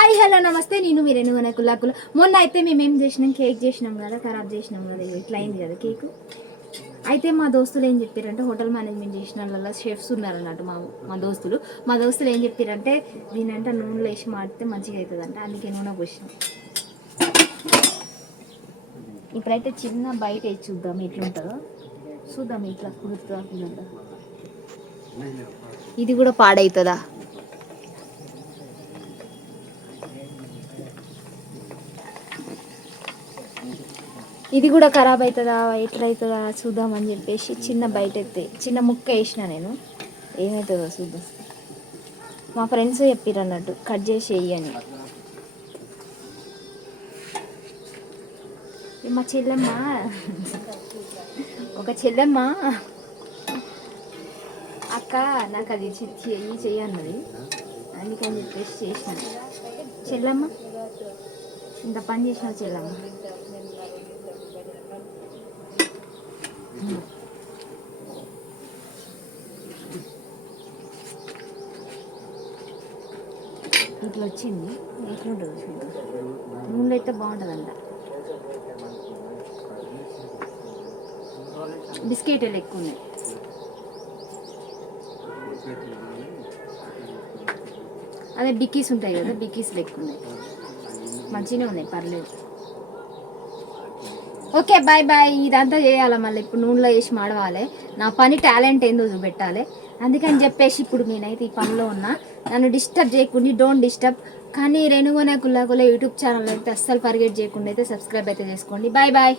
Hi hello నమస్తే, నేను మీ రెనుగొనే కుల్లాకుల. మొన్న అయితే మేమేం చేసినాం, కేక్ చేసినాం కదా, ఖరాబ్ చేసినాం కదా, ఇట్లా అయింది కదా కేకు. అయితే మా దోస్తులు ఏం చెప్పారంటే, హోటల్ మేనేజ్మెంట్ చేసిన వాళ్ళ షెఫ్స్ ఉన్నారన్నట్టు మా దోస్తులు ఏం చెప్పారంటే, దీనంటే నూనెలో వేసి మాడితే మంచిగా అవుతుందంట. అందుకే నూనె పోసినాం. ఇప్పుడైతే చిన్న బయట వేసి చూద్దాం ఎట్లుంటుందో. చూద్దాం ఇట్లా కుదురుతుందా. ఇది కూడా పాడవుతుందా? ఇది కూడా ఖరాబ్ అవుతుందా, ఎట్లవుతుందా చూద్దామని చెప్పేసి చిన్న బయట ఎత్తే చిన్న ముక్క వేసిన నేను. ఏమవుతుందో చూద్దాం. మా ఫ్రెండ్స్ చెప్పారు అన్నట్టు కట్ చేసి వేయని. మా చెల్లెమ్మ, ఒక చెల్లెమ్మ అక్క నాకు అది చెయ్యి అన్నది. అందుకని చెప్పేసి చేసిన. చెల్లెమ్మ ఇంత పని చేసిన చెల్లెమ్మ. ఇట్లా వచ్చింది, ఎట్లుంటుంది చూద్దాం. నూనెలో అయితే బాగుంటుందంట. బిస్కెట్లు ఎక్కువ ఉన్నాయి. అదే బిక్కీస్ ఉంటాయి కదా, బిక్కీస్ ఎక్కువ ఉన్నాయి. మంచిగానే ఉన్నాయి, పర్లేదు. Okay bye bye. ఇదంతా చేయాలి మళ్ళీ. ఇప్పుడు నూనెలో వేసి మాడవాలి. నా పని టాలెంట్ ఏందో చూపెట్టాలి. అందుకని చెప్పేసి ఇప్పుడు నేనైతే ఈ పనిలో ఉన్నా. నన్ను డిస్టర్బ్ చేయకుండా, డోంట్ డిస్టర్బ్. కానీ రెనుగొనే కుల్లాకుల యూట్యూబ్ ఛానల్ అయితే అస్సలు ఫర్గెట్ చేయకుండా అయితే సబ్స్క్రైబ్ అయితే చేసుకోండి. Bye bye.